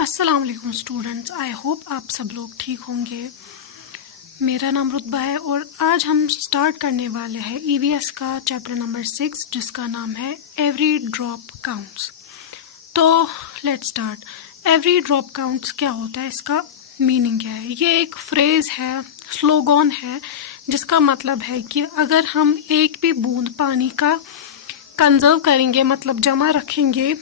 अस्सलाम वालेकुम students, I hope आप सब लोग ठीक होंगे। मेरा नाम रुतबा है और आज हम स्टार्ट करने वाले हैं ईवीएस का चैप्टर नंबर 6 जिसका नाम है एवरी ड्रॉप काउंट्स। तो let's start. Every drop counts क्या होता है, इसका मीनिंग क्या है? ये एक फ्रेज़ है, स्लोगन है, जिसका मतलब है कि अगर हम एक भी बूंद पानी का कंजर्व करेंगे, मतलब जमा रखेंगे,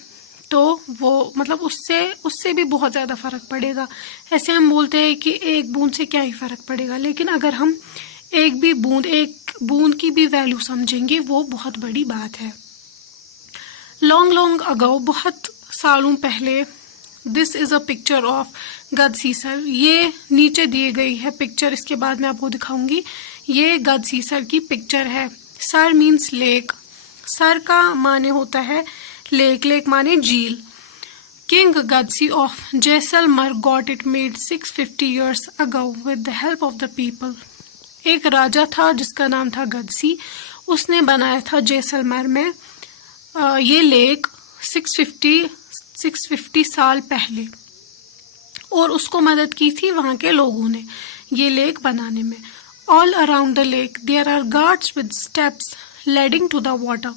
तो वो मतलब उससे भी बहुत ज़्यादा फ़र्क पड़ेगा। ऐसे हम बोलते हैं कि एक बूंद से क्या ही फ़र्क पड़ेगा, लेकिन अगर हम एक बूंद की भी वैल्यू समझेंगे, वो बहुत बड़ी बात है। लॉन्ग अगो, बहुत सालों पहले, this is a picture of Gadsisar. ये नीचे दी गई है पिक्चर, इसके बाद मैं आपको दिखाऊंगी। ये गदसीसर की पिक्चर है। सर मीन्स लेक, सर का माने होता है लेक, लेक माने झील। King Gadsi of Jaisalmer got it made 650 years ago with the help of the people। एक राजा था जिसका नाम था गदसी, उसने बनाया था जैसलमर में ये लेक 650 साल पहले, और उसको मदद की थी वहाँ के लोगों ने ये लेक बनाने में। All around the lake there are guards with steps leading to the water.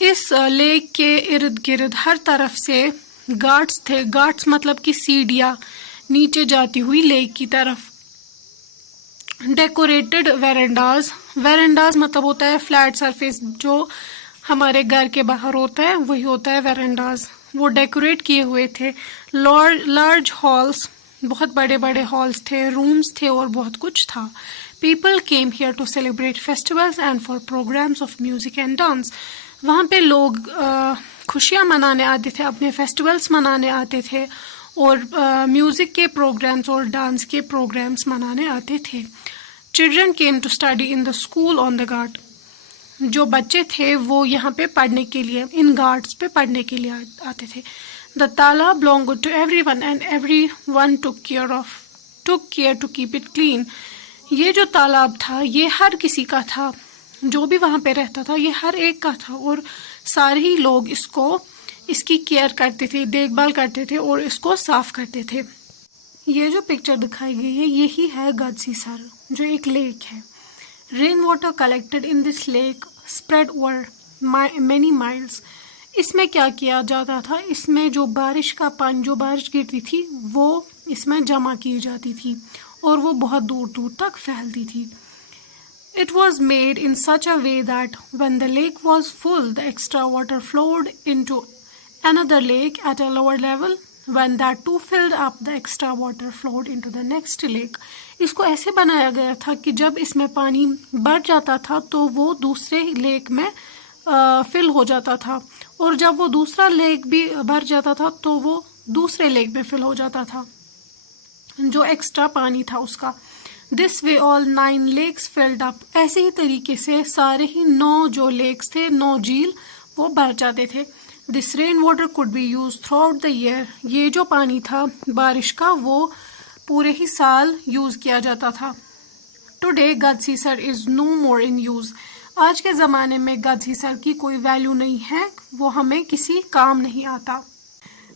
इस लेक के इर्द गिर्द हर तरफ से गार्ड्स थे। गार्ड्स मतलब कि सीढ़ियाँ नीचे जाती हुई लेक की तरफ। डेकोरेटेड वेरेंडाज, वेरेंडाज मतलब होता है फ्लैट सरफेस, जो हमारे घर के बाहर होता है वही होता है वेरेंडाज। वो डेकोरेट किए हुए थे। लार्ज हॉल्स, बहुत बड़े बड़े हॉल्स थे, रूम्स थे और बहुत कुछ था। People came here to celebrate festivals and for programmes of music and dance. वहाँ पे लोग खुशियाँ मनाने आते थे, अपने फेस्टिवल्स मनाने आते थे, और म्यूज़िक के प्रोग्राम्स और डांस के प्रोग्राम्स मनाने आते थे। Children came to study in the school on the ghat. जो बच्चे थे वो यहाँ पे पढ़ने के लिए, इन घाट्स पे पढ़ने के लिए आते थे। The talab belonged to everyone and everyone took care to keep it clean. ये जो तालाब था ये हर किसी का था, जो भी वहाँ पे रहता था ये हर एक का था, और सारे ही लोग इसकी केयर करते थे, देखभाल करते थे और इसको साफ करते थे। ये जो पिक्चर दिखाई गई है यही है गदसीसर, जो एक लेक है। Rain water collected in this lake spread over many miles. इसमें क्या किया जाता था, इसमें जो बारिश का पानी, जो बारिश गिरती थी वो इसमें जमा की जाती थी और वो बहुत दूर दूर तक फैलती थी। It was made in such a way that when the lake was full, the extra water flowed into another lake at a lower level. When that too filled up, the extra water flowed into the next lake. इसको ऐसे बनाया गया था कि जब इसमें पानी बढ़ जाता था तो वो दूसरे लेक में फिल हो जाता था, और जब वो दूसरा लेक भी भर जाता था तो वो दूसरे लेक में फिल हो जाता था, जो एक्स्ट्रा पानी था उसका। This way all 9 lakes filled up. ऐसे ही तरीके से सारे ही 9 जो लेक्स थे, 9 झील, वो भर जाते थे। This rain water could be use through out the year. ये जो पानी था बारिश का वो पूरे ही साल यूज किया जाता था। Today Gadsisar is no more in use. आज के ज़माने में गदसीसर की कोई वैल्यू नहीं है, वो हमें किसी काम नहीं आता।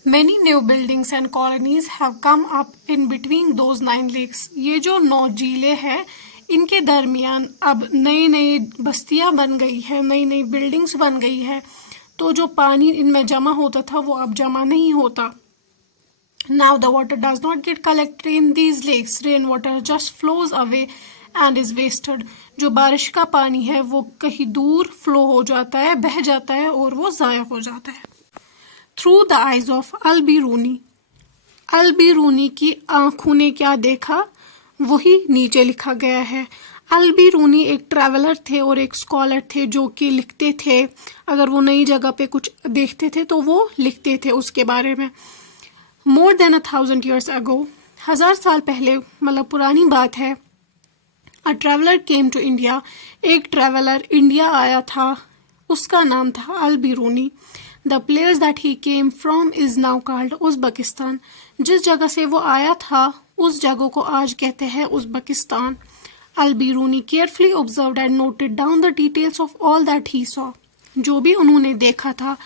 Many new buildings and colonies have come up in between those 9 lakes। ये जो 9 झीलें हैं इनके दरमियान अब नई नई बस्तियां बन गई है, नई नई बिल्डिंग्स बन गई है, तो जो पानी इनमें जमा होता था वो अब जमा नहीं होता। Now the water does not get collected in these lakes। Rain water just flows away and is wasted। जो बारिश का पानी है वो कहीं दूर फ्लो हो जाता है, बह जाता है और वो ज़ाया हो जाता है। Through the eyes of Al Biruni. Al Biruni की आंखों ने क्या देखा वही नीचे लिखा गया है। अल-बिरूनी एक ट्रैवलर थे और एक स्कॉलर थे जो कि लिखते थे, अगर वो नई जगह पे कुछ देखते थे तो वो लिखते थे उसके बारे में। मोर देन 1000 years ago, 1000 साल पहले, मतलब पुरानी बात है। A traveller came to India. एक ट्रैवलर इंडिया आया था, उसका नाम था Al-Biruni. The place that he came from is now called Uzbekistan. जिस जगह से वो आया था उस जगह को आज कहते हैं Uzbekistan. Al Biruni carefully observed and noted down the details of all that he saw. जो भी उन्होंने देखा था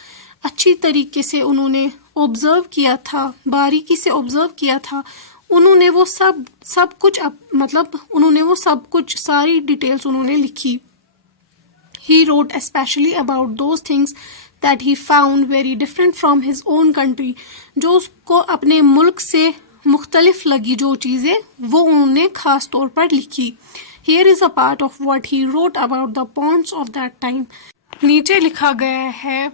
अच्छी तरीके से उन्होंने ऑब्जर्व किया था, बारीकी से ऑब्जर्व किया था, उन्होंने वो सब कुछ मतलब उन्होंने वो सब कुछ सारी डिटेल्स उन्होंने लिखी। He wrote especially about those things that he found very different from his own country. जो उसको अपने मुल्क से मुख्तलिफ लगी जो चीज़ें, वो उन्होंने खास तौर पर लिखी। Here is a part of what he wrote about the ponds of that time. नीचे लिखा गया है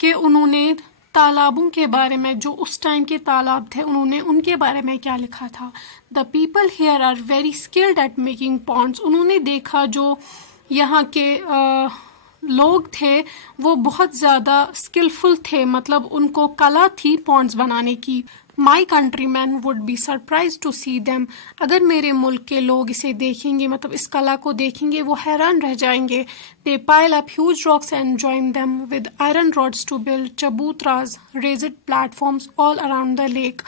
कि उन्होंने तालाबों के बारे में, जो उस टाइम के तालाब थे, उन्होंने उनके बारे में क्या लिखा था। The people here are very skilled at making ponds. उन्होंने देखा जो यहाँ के लोग थे वो बहुत ज़्यादा स्किलफुल थे, मतलब उनको कला थी पॉन्ड्स बनाने की। My countryman would be surprised to see them. अगर मेरे मुल्क के लोग इसे देखेंगे, मतलब इस कला को देखेंगे, वो हैरान रह जाएंगे। They pile up huge rocks and join them with iron rods to build chabutras raised platforms all around the lake.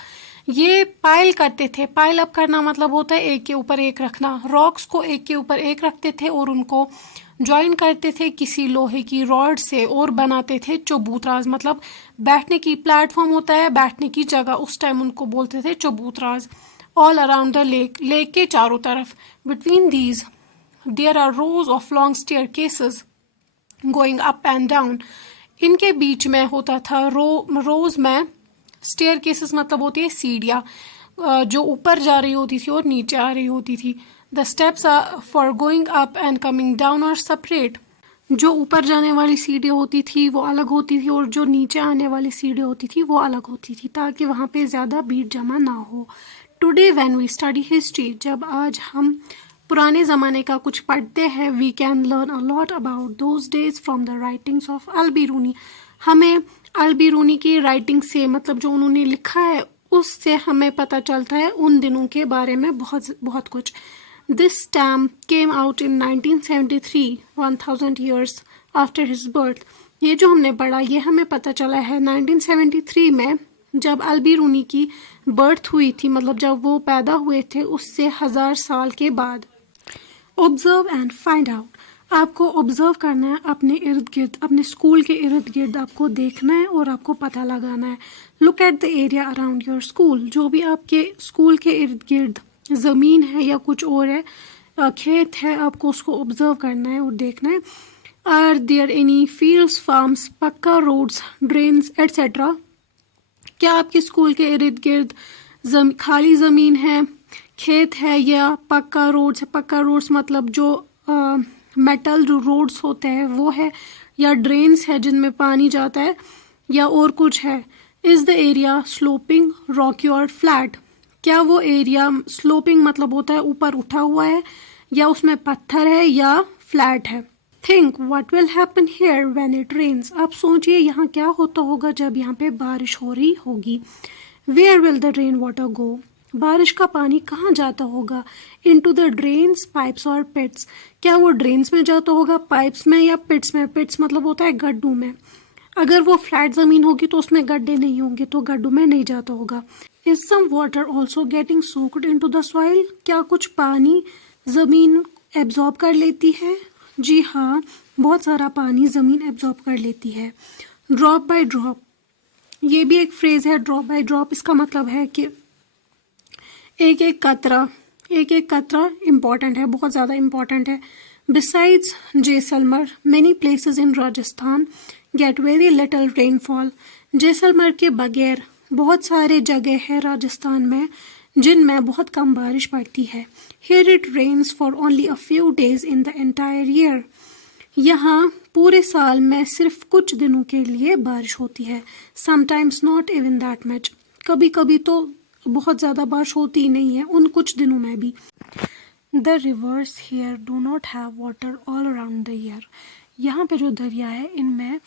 ये पाइल करते थे। पाइल अप करना मतलब होता है एक के ऊपर एक रखना। रॉक्स को एक के ऊपर एक रखते थे और उनको ज्वाइन करते थे किसी लोहे की रॉड से और बनाते थे चबूतराज, मतलब बैठने की प्लेटफॉर्म होता है, बैठने की जगह, उस टाइम उनको बोलते थे chabutras. All around the lake, lake के चारों तरफ। Between these there are rows of long staircases going up and down. इनके बीच में होता था रोज में स्टेयरकेसेस, मतलब होती है सीढ़ियाँ जो ऊपर जा रही होती थी और नीचे आ रही होती थी। The steps for going up and coming down are separate. जो ऊपर जाने वाली सीढ़ी होती थी वो अलग होती थी और जो नीचे आने वाली सीढ़ी होती थी वो अलग होती थी, ताकि वहाँ पे ज़्यादा भीड़ जमा ना हो। Today when we study history, जब आज हम पुराने ज़माने का कुछ पढ़ते हैं, we can learn a lot about those days from the writings of Al Biruni. हमें अल-बिरूनी की राइटिंग से, मतलब जो उन्होंने लिखा है उससे हमें पता चलता है उन दिनों के बारे में बहुत कुछ। This stamp came out in 1973, 1000 years after his birth. ये जो हमने पढ़ा ये हमें पता चला है 1973 में, जब अल-बिरूनी की बर्थ हुई थी, मतलब जब वो पैदा हुए थे उससे 1000 साल के बाद। Observe and find out. आपको ऑब्जर्व करना है अपने इर्द गिर्द, अपने स्कूल के इर्द गिर्द आपको देखना है और आपको पता लगाना है। Look at the area around your school. जो भी आपके स्कूल के इर्द गिर्द ज़मीन है या कुछ और है, खेत है, आपको उसको ऑब्जर्व करना है और देखना है। Are there any fields, farms, pucca roads, drains etcetera. क्या आपके स्कूल के इर्द गिर्द खाली ज़मीन है, खेत है या पक्का रोड्स है। पक्का रोड्स मतलब जो मेटल जो रोड्स होते हैं वो है, या ड्रेन्स है जिनमें पानी जाता है, या और कुछ है। Is the area sloping, Rocky और फ्लैट। क्या वो एरिया स्लोपिंग मतलब होता है ऊपर उठा हुआ है, या उसमें पत्थर है या फ्लैट है। Think what will happen here when it rains. आप सोचिए यहाँ क्या होता होगा जब यहाँ पे बारिश हो रही होगी। Where will the rain water go. बारिश का पानी कहाँ जाता होगा। इनटू द ड्रेन्स, पाइप्स और पिट्स। क्या वो ड्रेन्स में जाता होगा, पाइप्स में या पिट्स में। पिट्स मतलब होता है गड्ढों में। अगर वो फ्लैट ज़मीन होगी तो उसमें गड्ढे नहीं होंगे, तो गड्ढों में नहीं जाता होगा। Is some water also getting soaked into the soil? क्या कुछ पानी ज़मीन एब्जॉर्ब कर लेती है। जी हाँ, बहुत सारा पानी ज़मीन एब्जॉर्ब कर लेती है। ड्रॉप बाय ड्रॉप, ये भी एक फ्रेज़ है। ड्रॉप बाय ड्रॉप इसका मतलब है कि एक एक कतरा इम्पॉर्टेंट है, बहुत ज़्यादा इम्पॉर्टेंट है। Besides Jaisalmer, many places in Rajasthan get very little rainfall. Jaisalmer के बगैर बहुत सारे जगह है राजस्थान में जिनमें बहुत कम बारिश पड़ती है। Here it rains for only a few days in the entire year. यहाँ पूरे साल में सिर्फ कुछ दिनों के लिए बारिश होती है। Sometimes not even that much. कभी कभी तो बहुत ज़्यादा बारिश होती ही नहीं है उन कुछ दिनों में भी। The rivers here do not have water all around the year. यहाँ पे जो दरिया है इनमें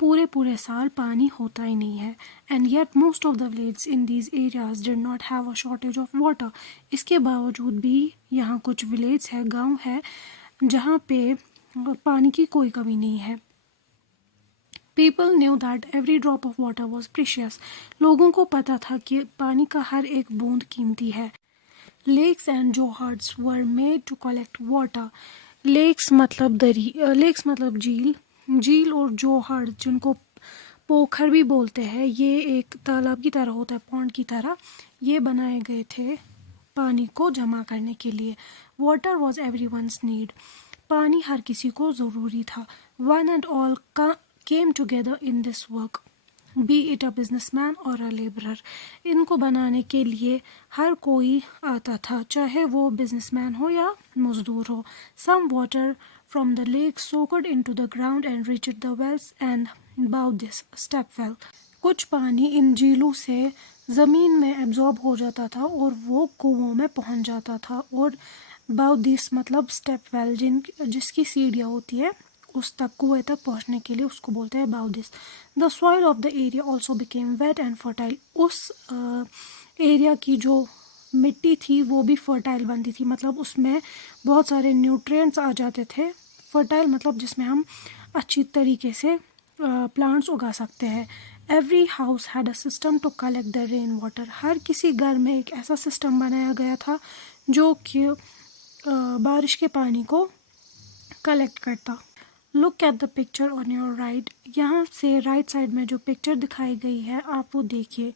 पूरे साल पानी होता ही नहीं है। And yet most of the village in these areas did not have a shortage of water. इसके बावजूद भी यहाँ कुछ विलेज है, गांव है, जहाँ पे पानी की कोई कमी नहीं है। People knew that every drop of water was precious. लोगों को पता था कि पानी का हर एक बूंद कीमती है। Lakes and johads were made to collect water. Lakes मतलब झील और जोहर्ड जिनको पोखर भी बोलते हैं, ये एक तालाब की तरह होता है, पॉन्ड की तरह। ये बनाए गए थे पानी को जमा करने के लिए। वाटर वॉज एवरीवन्स नीड, पानी हर किसी को ज़रूरी था। One and all came together in this work, B it a businessman और अ लेबरर। इनको बनाने के लिए हर कोई आता था, चाहे वो बिजनेसमैन हो या मजदूर हो। Some water from the lake soaked into the ground and reached the wells and बाउ दिस स्टेप वेल। कुछ पानी इन झीलों से ज़मीन में एब्जॉर्ब हो जाता था और वो कुओं में पहुंच जाता था। और बाउ दिस मतलब स्टेप वेल, जिसकी सीढ़ियाँ होती है उस तक, कुएं तक पहुंचने के लिए, उसको बोलते हैं बाउ दिस। The soil of the area also became wet and fertile. उस एरिया की जो मिट्टी थी वो भी फर्टाइल बनती थी, मतलब उसमें बहुत सारे न्यूट्रिएंट्स आ जाते थे। फर्टाइल मतलब जिसमें हम अच्छी तरीके से प्लांट्स उगा सकते हैं। Every house had a system to collect the rain water. हर किसी घर में एक ऐसा सिस्टम बनाया गया था जो कि बारिश के पानी को कलेक्ट करता। Look at the picture on your right. यहाँ से राइट साइड में जो पिक्चर दिखाई गई है आप वो देखिए।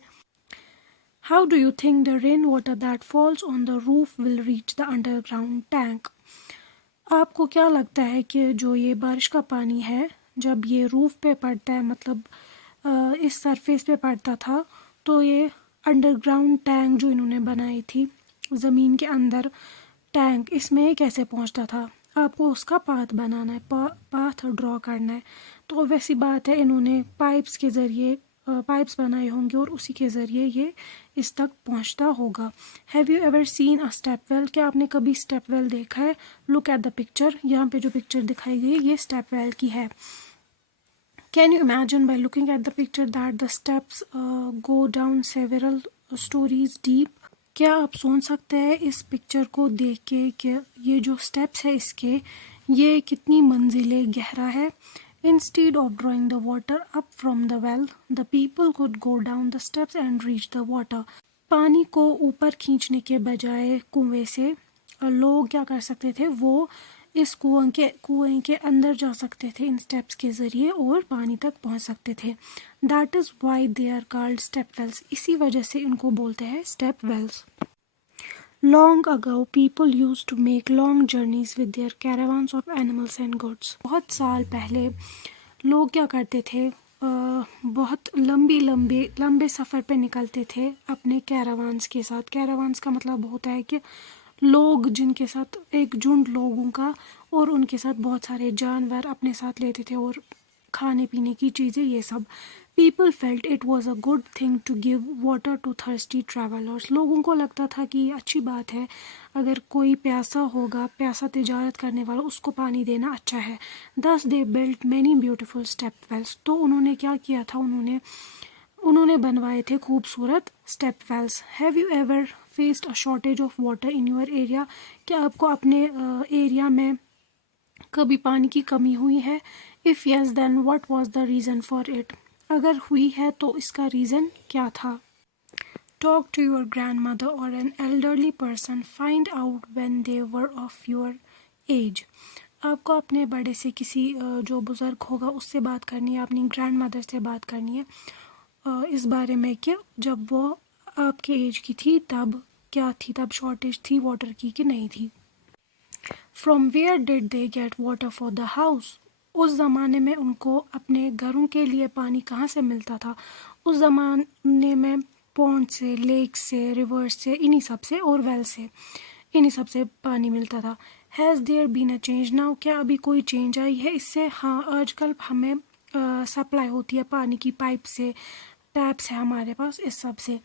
How do you think the rain water that falls on the roof will reach the underground tank. आपको क्या लगता है कि जो ये बारिश का पानी है जब ये रूफ पे पड़ता है, मतलब इस सरफेस पे पड़ता था, तो ये अंडरग्राउंड टैंक जो इन्होंने बनाई थी ज़मीन के अंदर टैंक, इसमें कैसे पहुंचता था। आपको उसका पाथ बनाना है, पाथ ड्रॉ करना है। तो वैसी बात है, इन्होंने पाइप्स के ज़रिए पाइप्स बनाए होंगे और उसी के ज़रिए ये इस तक पहुंचता होगा। Have you ever seen a step well. क्या आपने कभी स्टेप वेल देखा है। Look at the picture. यहाँ पे जो पिक्चर दिखाई गई ये स्टेप वेल की है। Can you imagine by looking at the picture that the steps go down several stories deep? क्या आप सोच सकते हैं इस पिक्चर को देख के कि ये जो स्टेप्स है इसके, ये कितनी मंजिलें गहरा है। Instead of drawing the water up from the well, the people could go down the steps and reach the water. पानी को ऊपर खींचने के बजाय कुएं से लोग क्या कर सकते थे, वो इस कुएं के अंदर जा सकते थे इन स्टेप्स के ज़रिए और पानी तक पहुंच सकते थे। That is why they are called step wells. इसी वजह से इनको बोलते हैं step wells. Long ago people use to make long journeys with their caravans of animals and goods. बहुत साल पहले लोग क्या करते थे, बहुत लंबे सफ़र पे निकलते थे अपने कैरावान्स के साथ। कैरावान्स का मतलब होता है कि लोग जिनके साथ एक झुंड लोगों का, और उनके साथ बहुत सारे जानवर अपने साथ लेते थे और खाने पीने की चीज़ें ये सब। People felt it was a good thing to give water to thirsty travellers. लोगों को लगता था कि ये अच्छी बात है, अगर कोई प्यासा होगा, प्यासा तिजारत करने वाला, उसको पानी देना अच्छा है। Thus they built many beautiful step wells. तो उन्होंने क्या किया था, उन्होंने बनवाए थे खूबसूरत step wells. Have you ever faced a shortage of water in your area. क्या आपको अपने एरिया में कभी पानी की कमी हुई है। If yes then what was the reason for it. अगर हुई है तो इसका रीज़न क्या था। Talk to your grandmother और an elderly person, find out when they were of your age. आपको अपने बड़े से किसी जो बुज़ुर्ग होगा उससे बात करनी है, अपनी ग्रैंड मदर से बात करनी है इस बारे में कि जब वो आपके एज की थी तब क्या थी, तब शॉर्टेज थी वाटर की कि नहीं थी। From where did they get water for the house. उस ज़माने में उनको अपने घरों के लिए पानी कहाँ से मिलता था। उस ज़माने में पॉन्ड से, लेक से, रिवर्स से, इन्हीं सब से, और वेल से, इन्हीं सब से पानी मिलता था। Has there been a change now. क्या अभी कोई चेंज आई है इससे। हाँ, आजकल हमें सप्लाई होती है पानी की पाइप से, टैप्स है हमारे पास, इस सब से।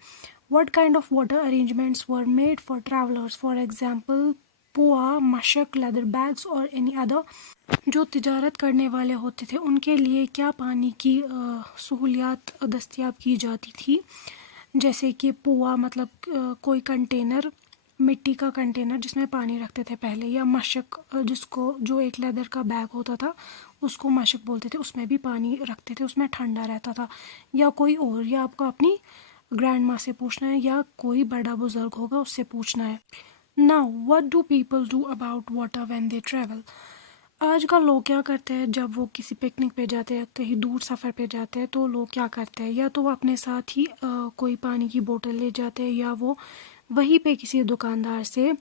What kind of water arrangements were made for travelers? For example, पुआ, मशक, लेदर बैग्स और एनी अदर। जो तिजारत करने वाले होते थे उनके लिए क्या पानी की सहूलियात दस्तयाब की जाती थी। जैसे कि पुआ मतलब कोई कंटेनर, मिट्टी का कंटेनर जिसमें पानी रखते थे पहले, या मशक जिसको जो एक लेदर का बैग होता था उसको मशक बोलते थे, उसमें भी पानी रखते थे, उसमें ठंडा रहता था। या कोई और, या आपको अपनी ग्रैंड माँ से पूछना है या कोई बड़ा बुजुर्ग होगा उससे पूछना है। Now what do people do about water when they travel. आजकल लोग क्या करते हैं, जब वो किसी पिकनिक पे जाते हैं, कहीं दूर सफ़र पे जाते हैं, तो लोग क्या करते हैं, या तो वो अपने साथ ही कोई पानी की बोतल ले जाते हैं, या वो वहीं पे किसी दुकानदार से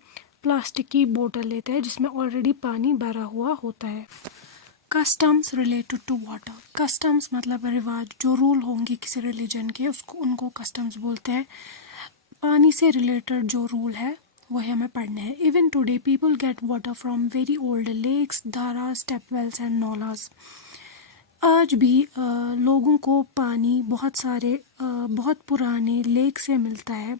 प्लास्टिक की बोतल लेते हैं जिसमें ऑलरेडी पानी भरा हुआ होता है। Customs related to water. Customs मतलब रिवाज, जो रूल होंगे किसी रिलीजन के, उसको उनको कस्टम्स बोलते हैं। पानी से रिलेटेड जो रूल है वही हमें पढ़ने हैं। Even today people get water from very old lakes, dharas, step wells and naulas. आज भी लोगों को पानी बहुत पुराने लेक से मिलता है।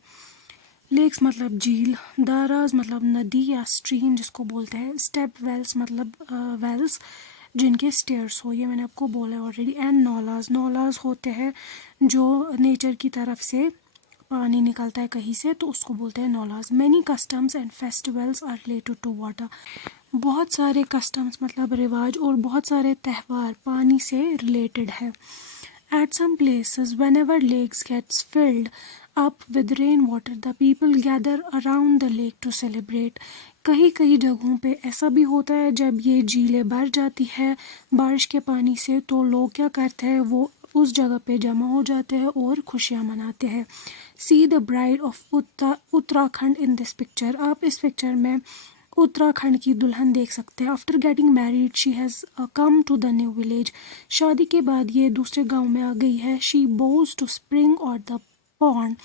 लेक्स मतलब झील, दाराज मतलब नदी या स्ट्रीम जिसको बोलते हैं, स्टेप वेल्स मतलब वेल्स जिनके स्टेयर्स हो, ये मैंने आपको बोला है ऑलरेडी। एंड नॉलाज, नॉलाज होते हैं जो नेचर की तरफ से पानी निकलता है कहीं से, तो उसको बोलते हैं naulas. Many customs and festivals are related to water. बहुत सारे कस्टम्स मतलब रिवाज और बहुत सारे त्यौहार पानी से रिलेटेड है। At some places, whenever lakes gets filled up with rainwater, the people gather around the lake to celebrate. कहीं कहीं जगहों पे ऐसा भी होता है, जब ये झीलें भर जाती है बारिश के पानी से, तो लोग क्या करते हैं, वो उस जगह पे जमा हो जाते हैं और खुशियाँ मनाते हैं। See the bride of Uttarakhand in this picture. आप इस पिक्चर में उत्तराखंड की दुल्हन देख सकते हैं। After getting married she has come to the new village. शादी के बाद ये दूसरे गांव में आ गई है। शी बोज टू स्प्रिंग और द पॉन्ड।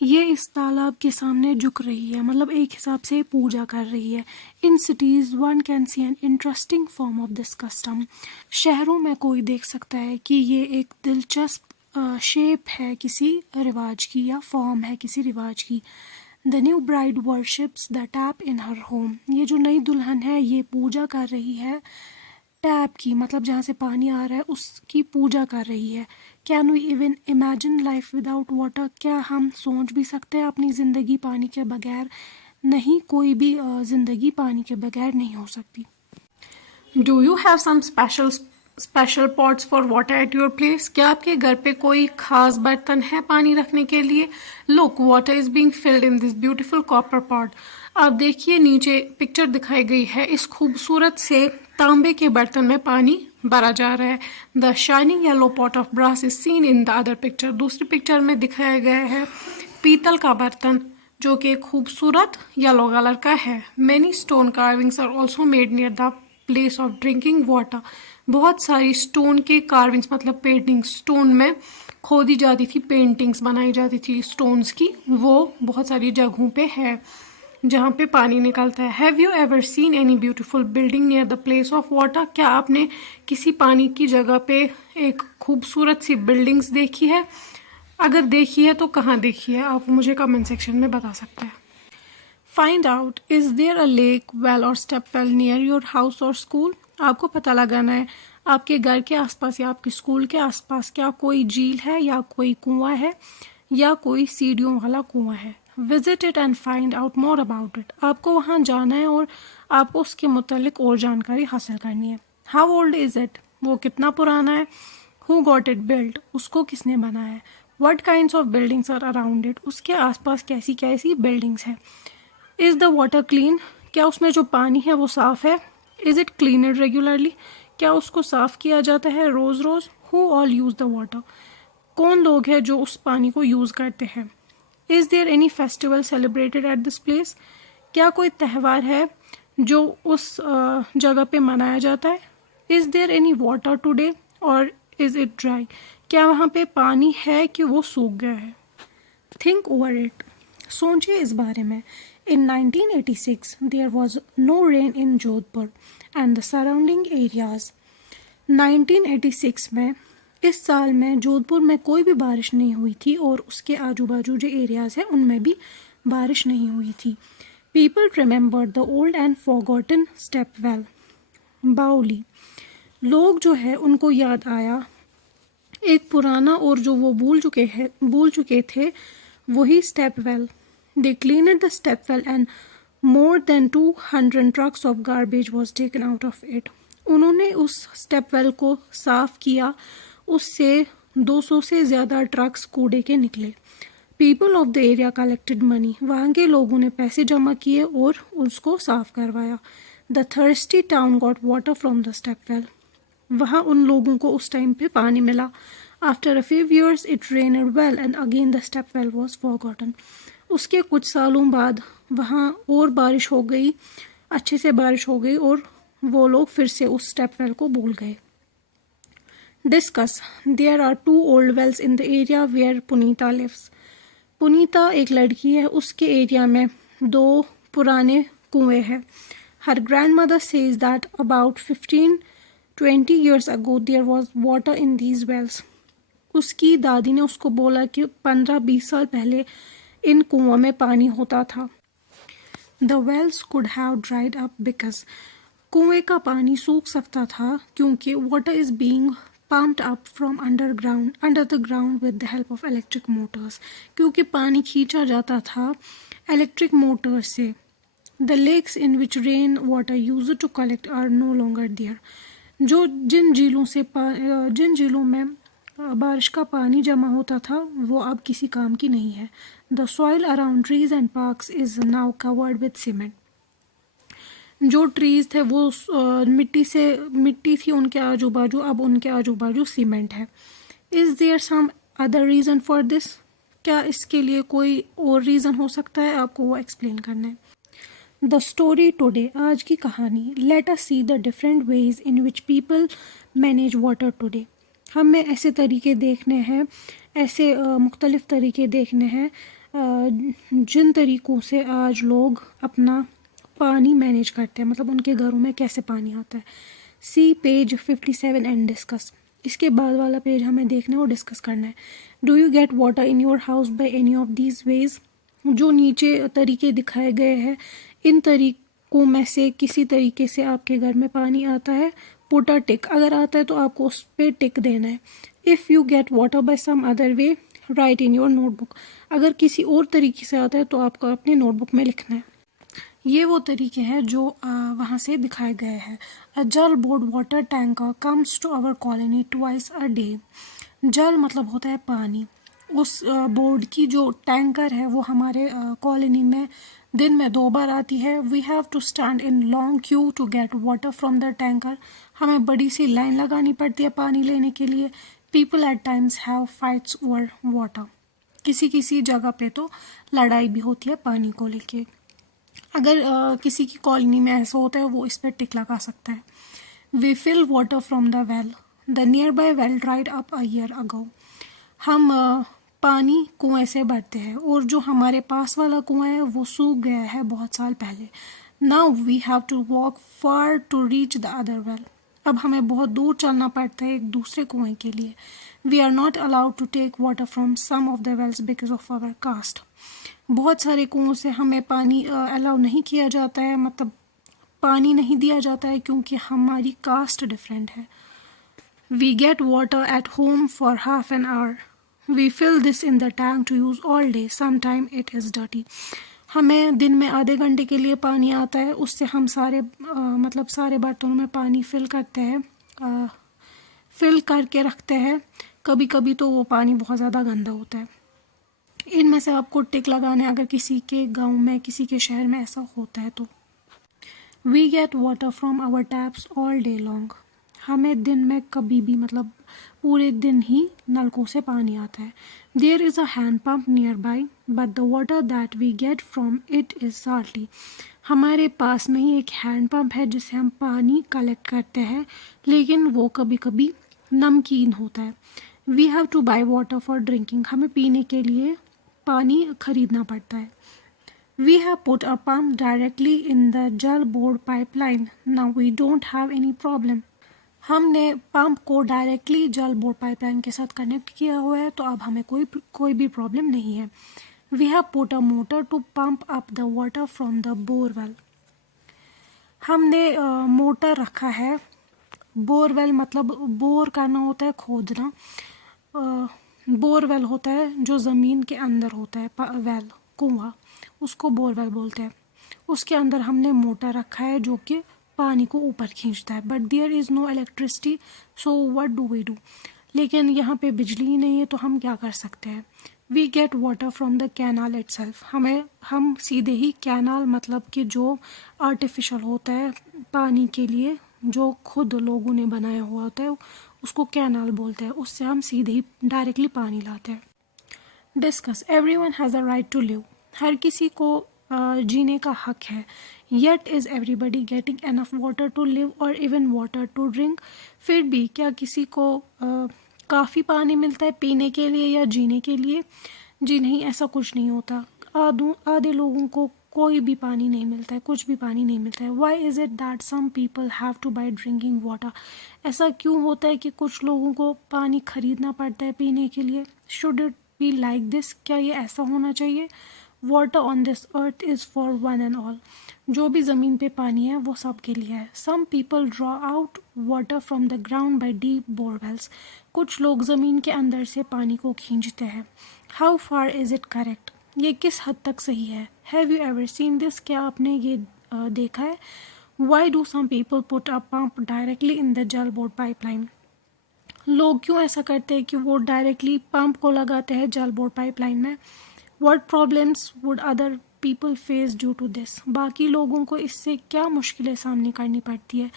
ये इस तालाब के सामने झुक रही है, मतलब एक हिसाब से पूजा कर रही है। In cities one can see an interesting form of this custom. शहरों में कोई देख सकता है कि ये एक दिलचस्प शेप है किसी रिवाज की, या फॉर्म है किसी रिवाज की। The new bride worships the tap in her home. ये जो नई दुल्हन है ये पूजा कर रही है टैप की, मतलब जहाँ से पानी आ रहा है उसकी पूजा कर रही है। Can we even imagine life without water. क्या हम सोच भी सकते हैं अपनी ज़िंदगी पानी के बगैर? नहीं, कोई भी ज़िंदगी पानी के बगैर नहीं हो सकती। Do you have some special pots for water at your place. क्या आपके घर पे कोई खास बर्तन है पानी रखने के लिए? Look, water is being filled in this beautiful copper pot. आप देखिए नीचे पिक्चर दिखाई गई है, इस खूबसूरत से तांबे के बर्तन में पानी भरा जा रहा है। The shining yellow pot of brass is seen in the other picture. दूसरी पिक्चर में दिखाया गया है पीतल का बर्तन जो कि खूबसूरत येलो कलर का है। Many stone carvings are also made near the place of drinking water. बहुत सारी स्टोन के कार्विंग्स मतलब पेंटिंग, स्टोन में खोदी जाती थी, पेंटिंग्स बनाई जाती थी स्टोन्स की, वो बहुत सारी जगहों पे है जहाँ पे पानी निकलता है। Have you ever seen any beautiful building near the place of water. क्या आपने किसी पानी की जगह पे एक खूबसूरत सी बिल्डिंग्स देखी है? अगर देखी है तो कहाँ देखी है, आप मुझे कमेंट सेक्शन में बता सकते हैं। Find out, is there a lake, well और step well near your house और स्कूल। आपको पता लगाना है आपके घर के आसपास या आपके स्कूल के आसपास क्या कोई झील है, या कोई कुआं है, या कोई सीढ़ियों वाला कुआं है। Visit it and find out more about it. आपको वहाँ जाना है और आपको उसके मुतालिक और जानकारी हासिल करनी है। हाउ ओल्ड इज इट, वो कितना पुराना है। हु गॉट इट बिल्ट, उसको किसने बनाया है। What kinds of buildings are around it, उसके आसपास कैसी कैसी बिल्डिंग्स हैं। इज द वाटर क्लीन, क्या उसमें जो पानी है वो साफ है। इज इट क्लीनड रेगुलरली, क्या उसको साफ किया जाता है रोज रोज। Who all use the water, कौन लोग हैं जो उस पानी को यूज करते हैं। Is there any festival celebrated at this place, क्या कोई त्यौहार है जो उस जगह पे मनाया जाता है। Is there any water today और इज इट ड्राई, क्या वहाँ पे पानी है कि वो सूख गया है। थिंक ओवर इट, सोचिए इस बारे में। In 1986, there was no rain in Jodhpur and the surrounding areas. 1986 में, इस साल में जोधपुर में कोई भी बारिश नहीं हुई थी और उसके आजू बाजू जो एरियाज हैं उनमें भी बारिश नहीं हुई थी। People remembered the old and forgotten step well. बाउली, लोग जो है उनको याद आया एक पुराना और जो वो भूल चुके थे वही step well. They cleaned the step well and more than 200 trucks of garbage was taken out of it. उन्होंने उस स्टेप वेल को साफ किया, उससे 200 से ज़्यादा ट्रक्स कूड़े के निकले। People of the area collected money. वहाँ के लोगों ने पैसे जमा किए और उसको साफ करवाया। The thirsty town got water from the step well. वहाँ उन लोगों को उस टाइम पे पानी मिला। After a few years it rained well and again the step well was forgotten. उसके कुछ सालों बाद वहाँ और बारिश हो गई, अच्छे से बारिश हो गई और वो लोग फिर से उस स्टेप वेल को भूल गए। Discuss, there are 2 old wells in the area where Punita lives. Punita एक लड़की है, उसके एरिया में 2 पुराने कुएं हैं। हर grandmother says that about 15-20 years ago there was water in these wells। उसकी दादी ने उसको बोला कि 15-20 साल पहले इन कुओं में पानी होता था। The wells could have dried up because कुएं का पानी सूख सकता था क्योंकि water is being pumped up from under the ground with the help of electric motors। क्योंकि पानी खींचा जाता था इलेक्ट्रिक मोटर से। The lakes in which rain water used to collect are no longer there। जिन झीलों में बारिश का पानी जमा होता था वो अब किसी काम की नहीं है। The soil around trees and parks is now covered with cement. जो ट्रीज थे वो मिट्टी थी उनके आजू बाजू, अब उनके आजू बाजू सीमेंट है। Is there some other reason for this? क्या इसके लिए कोई और रीजन हो सकता है? आपको वो एक्सप्लेन करना है। द स्टोरी टुडे, आज की कहानी। Late us see the different ways in which people manage water today. हमें ऐसे तरीके देखने हैं, ऐसे मुख्तलिफ तरीके देखने हैं जिन तरीक़ों से आज लोग अपना पानी मैनेज करते हैं, मतलब उनके घरों में कैसे पानी आता है। सी पेज 57 एंड डिस्कस। इसके बाद वाला पेज हमें देखना है और डिस्कस करना है। Do you get water in your house by any of these veg? जो नीचे तरीके दिखाए गए हैं, इन तरीकों में से किसी तरीके से आपके घर में पानी आता है? पुट अ टिक, अगर आता है तो आपको उस पर टिक देना है। If you get water by some other way write in your notebook, अगर किसी और तरीके से आता है तो आपको अपने नोटबुक में लिखना है। ये वो तरीके हैं जो वहाँ से दिखाए गए हैं। A Jal board water tanker comes to our colony twice a day. जल मतलब होता है पानी। उस बोर्ड की जो टैंकर है वो हमारे कॉलोनी में दिन में 2 बार आती है। We have to stand in long queue to get water from the tanker. हमें बड़ी सी लाइन लगानी पड़ती है पानी लेने के लिए। People at times have fights over water. किसी जगह पे तो लड़ाई भी होती है पानी को लेके। अगर किसी की कॉलोनी में ऐसा होता है वो इस पर टिक लगा सकता है। We fill water from the well, the nearby well dried up a year ago. हम पानी कुएं से भरते हैं और जो हमारे पास वाला कुआं है वो सूख गया है बहुत साल पहले। Now we have to walk far to reach the other well. अब हमें बहुत दूर चलना पड़ता है एक दूसरे कुएं के लिए। We are not allowed to take water from some of the wells because of our caste. बहुत सारे कुओं से हमें पानी अलाउ नहीं किया जाता है, मतलब पानी नहीं दिया जाता है क्योंकि हमारी कास्ट डिफरेंट है। We get water at home for half an hour. We fill this in the tank to use all day, some time it is dirty. हमें दिन में आधे घंटे के लिए पानी आता है, उससे हम सारे बर्तनों में पानी फिल करते हैं, फिल करके रखते हैं। कभी कभी तो वो पानी बहुत ज़्यादा गंदा होता है। इनमें से आपको टिक लगाना है अगर किसी के गांव में, किसी के शहर में ऐसा होता है तो। We get water from our taps all day long. हमें दिन में कभी भी, मतलब पूरे दिन ही नलकों से पानी आता है। There is a hand pump nearby but the water that we get from it is salty. हमारे पास में ही एक हैंड पम्प है जिससे हम पानी कलेक्ट करते हैं, लेकिन वो कभी कभी नमकीन होता है। We have to buy water for drinking. हमें पीने के लिए पानी खरीदना पड़ता है। We have put a pump directly in the Jal board pipeline, now we don't have any problem. हमने पंप को डायरेक्टली जल बोर्ड पाइपलाइन के साथ कनेक्ट किया हुआ है तो अब हमें कोई भी प्रॉब्लम नहीं है। We have put a motor to pump up the water from the borewell. हमने मोटर रखा है। बोरवेल मतलब बोर करना होता है, खोदना। बोरवेल होता है जो ज़मीन के अंदर होता है, वेल कुआं, उसको बोरवेल बोलते हैं। उसके अंदर हमने मोटर रखा है जो कि पानी को ऊपर खींचता है। But there is no electricity, so what do we do? लेकिन यहाँ पे बिजली ही नहीं है तो हम क्या कर सकते हैं? We get water from the canal itself. हम सीधे ही कैनाल, मतलब कि जो आर्टिफिशियल होता है, पानी के लिए जो खुद लोगों ने बनाया हुआ होता है उसको कैनाल बोलते हैं, उससे हम सीधे ही डायरेक्टली पानी लाते हैं। Discuss everyone has a right to live, हर किसी को जीने का हक है। Yet is everybody getting enough water to live और इवन वाटर टू ड्रिंक, फिर भी क्या किसी को काफ़ी पानी मिलता है पीने के लिए या जीने के लिए? जी नहीं, ऐसा कुछ नहीं होता। आधे लोगों को कोई भी पानी नहीं मिलता है, कुछ भी पानी नहीं मिलता है। Why is it that some people have to buy drinking water, ऐसा क्यों होता है कि कुछ लोगों को पानी खरीदना पड़ता है पीने के लिए? Should it be like this, क्या ये ऐसा होना चाहिए? Water on this earth is for one and all, जो भी ज़मीन पे पानी है वो सब के लिए है। Some people draw out water from the ground by deep borewells, कुछ लोग ज़मीन के अंदर से पानी को खींचते हैं। How far is it correct, ये किस हद तक सही है? Have you ever seen this, क्या आपने ये देखा है? Why do some people put a pump directly in the Jal board pipeline, लोग क्यों ऐसा करते हैं कि वो डायरेक्टली पंप को लगाते हैं जल बोर्ड पाइपलाइन में? What problems would other people face due to this, बाकी लोगों को इससे क्या मुश्किलें सामने करनी पड़ती है?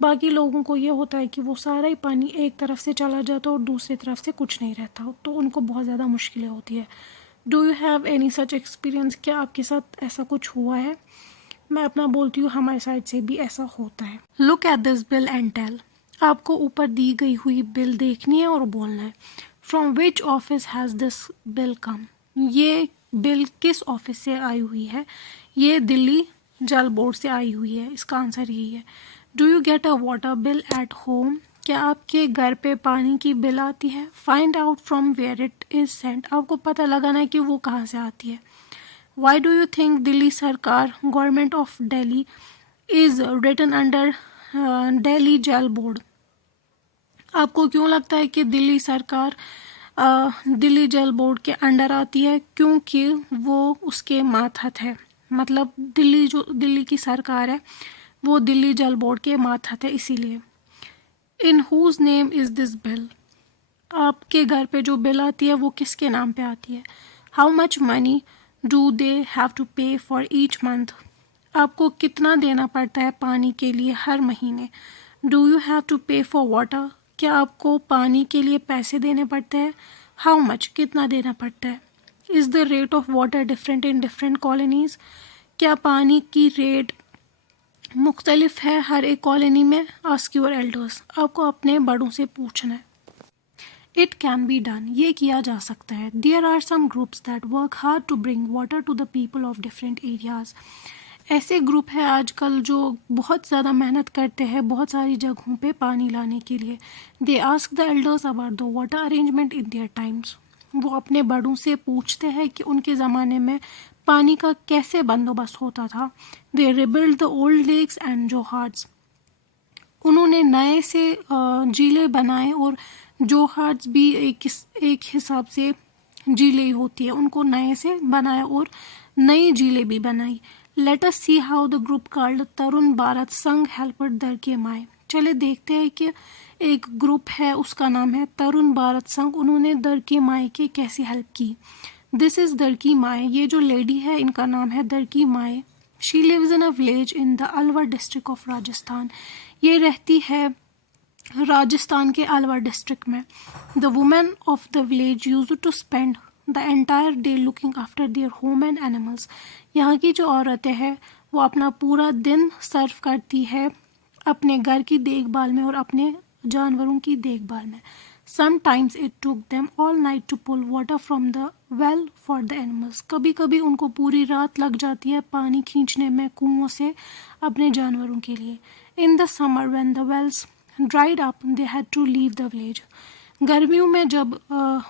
बाकी लोगों को ये होता है कि वो सारा ही पानी एक तरफ से चला जाता है और दूसरी तरफ से कुछ नहीं रहता, तो उनको बहुत ज़्यादा मुश्किलें होती है। Do you have any such experience, क्या आपके साथ ऐसा कुछ हुआ है? मैं अपना बोलती हूँ, हमारे साइड से भी ऐसा होता है। Look at this bill and tell, आपको ऊपर दी गई हुई बिल देखनी है और बोलना है। From which office has this bill come, ये बिल किस ऑफिस से आई हुई है? ये दिल्ली जल बोर्ड से आई हुई है, इसका आंसर यही है। Do you get a water bill at home, क्या आपके घर पे पानी की बिल आती है? Find out from where it is sent, आपको पता लगाना है कि वो कहाँ से आती है। Why do you think Delhi सरकार, government of Delhi, is written under Delhi Jal Board, आपको क्यों लगता है कि दिल्ली सरकार दिल्ली जल बोर्ड के अंडर आती है? क्योंकि वो उसके मातहत है, मतलब दिल्ली की सरकार है वो दिल्ली जल बोर्ड के मातहत है, इसीलिए। In whose name is this bill, आपके घर पे जो बिल आती है वो किसके नाम पे आती है? How much money do they have to pay for each month, आपको कितना देना पड़ता है पानी के लिए हर महीने? Do you have to pay for water, क्या आपको पानी के लिए पैसे देने पड़ते हैं? हाउ मच, कितना देना पड़ता है? Is the rate of water different in different colonies, क्या पानी की रेट मुख्तलिफ है हर एक कॉलोनी में? आस्क योर एल्डर्स, आपको अपने बड़ों से पूछना है। इट कैन बी डन, ये किया जा सकता है। There are some groups that work hard to bring water to the people of different areas, ऐसे ग्रुप है आजकल जो बहुत ज़्यादा मेहनत करते हैं बहुत सारी जगहों पे पानी लाने के लिए। They ask the elders about the water arrangement in their times, वो अपने बड़ों से पूछते हैं कि उनके ज़माने में पानी का कैसे बंदोबस्त होता था। They rebuild the old lakes and johads, उन्होंने नए से झीलें बनाए, और जोहार्ड्स भी एक हिसाब से झीलें होती है, उनको नए से बनाया और नई झीलें भी बनाई। Let us see how the group called Tarun Bharat Sangh helped दरके माए, चले देखते हैं कि एक ग्रुप है उसका नाम है तरुण भारत संघ, उन्होंने दरके माए की कैसी हेल्प की। दिस इज़ दरकी माए, ये जो लेडी है इनका नाम है Darki Mai. She lives in a village in the Alwar district of Rajasthan, ये रहती है राजस्थान के अलवर डिस्ट्रिक्ट में। The women of the village used to spend the entire day looking after their home and animals, यहाँ की जो औरतें हैं वो अपना पूरा दिन सर्व करती है अपने घर की देखभाल में और अपने जानवरों की देखभाल में। Sometimes it took them all night to pull water from the well for the animals, कभी कभी उनको पूरी रात लग जाती है पानी खींचने में कुओं से अपने जानवरों के लिए। In the summer when the wells dried up they had to leave the village, गर्मियों में जब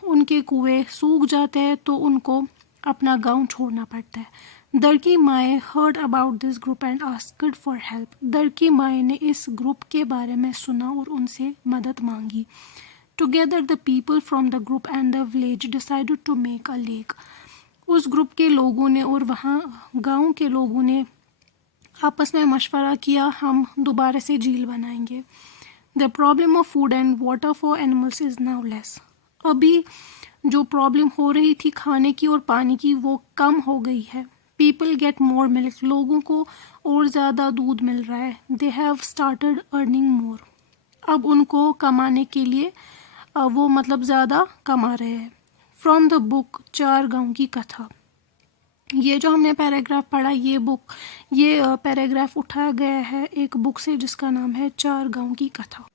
उनके कुएं सूख जाते हैं तो उनको अपना गांव छोड़ना पड़ता है। Darki Mai heard about this group and asked for help, Darki Mai ने इस ग्रुप के बारे में सुना और उनसे मदद मांगी। Together the people from the group and the village decided to make a lake, उस ग्रुप के लोगों ने और वहाँ गांव के लोगों ने आपस में मशवरा किया, हम दोबारा से झील बनाएंगे। The problem of food and water for animals is now less, अभी जो प्रॉब्लम हो रही थी खाने की और पानी की वो कम हो गई है। पीपल गेट मोर मिल्क, लोगों को और ज़्यादा दूध मिल रहा है। They have started earning more, अब उनको कमाने के लिए वो मतलब ज़्यादा कमा रहे हैं। फ्रॉम द बुक चार गाँव की कथा, ये जो हमने पैराग्राफ पढ़ा, ये पैराग्राफ उठाया गया है एक बुक से जिसका नाम है चार गाँव की कथा।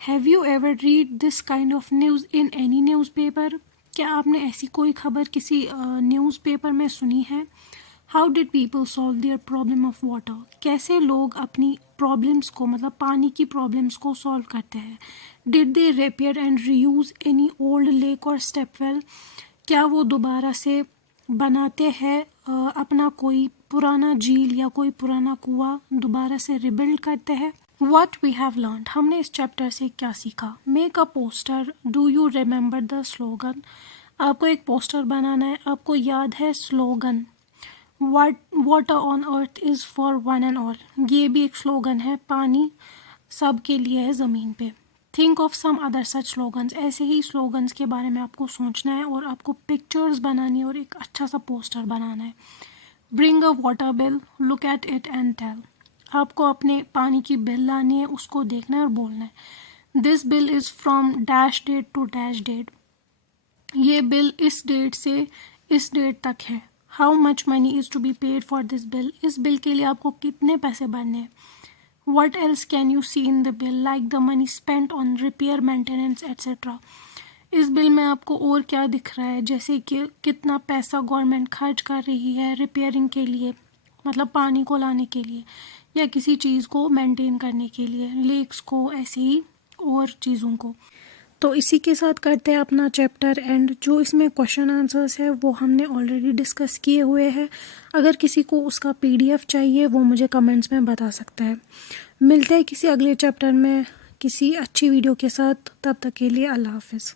Have you ever read this kind of news in any newspaper, क्या आपने ऐसी कोई खबर किसी न्यूज़पेपर में सुनी है? How did people solve their problem of water, कैसे लोग अपनी प्रॉब्लम्स को मतलब पानी की प्रॉब्लम्स को सॉल्व करते हैं? Did they repair and reuse any old lake और स्टेपवेल, क्या वो दोबारा से बनाते हैं अपना कोई पुराना झील या कोई पुराना कुआं दोबारा से रिबिल्ड करते हैं? What we have learned, हमने इस चैप्टर से क्या सीखा? Make a poster, do you remember the slogan, आपको एक पोस्टर बनाना है, आपको याद है slogan? Water on earth is for one and all, ये भी एक स्लोगन है, पानी सब के लिए है ज़मीन पे। Think of some other such slogans, ऐसे ही स्लोगन्स के बारे में आपको सोचना है और आपको पिक्चर्स बनानी है और एक अच्छा सा पोस्टर बनाना है। Bring a water bill, look at it and tell, आपको अपने पानी की बिल लानी है, उसको देखना है और बोलना है। This bill is from dash date to dash date, ये बिल इस डेट से इस डेट तक है। How much money is to be paid for this bill, इस बिल के लिए आपको कितने पैसे भरने हैं। What else can you see in the bill, like the money spent on repair maintenance etcetera, इस बिल में आपको और क्या दिख रहा है, जैसे कि कितना पैसा गवर्नमेंट खर्च कर रही है रिपेयरिंग के लिए, मतलब पानी को लाने के लिए या किसी चीज़ को मेंटेन करने के लिए, लेक्स को, ऐसे ही और चीज़ों को। तो इसी के साथ करते हैं अपना चैप्टर एंड। जो इसमें क्वेश्चन आंसर्स है वो हमने ऑलरेडी डिस्कस किए हुए हैं, अगर किसी को उसका PDF चाहिए वो मुझे कमेंट्स में बता सकता है। मिलते हैं किसी अगले चैप्टर में किसी अच्छी वीडियो के साथ, तब तक के लिए अल्लाह हाफिज़।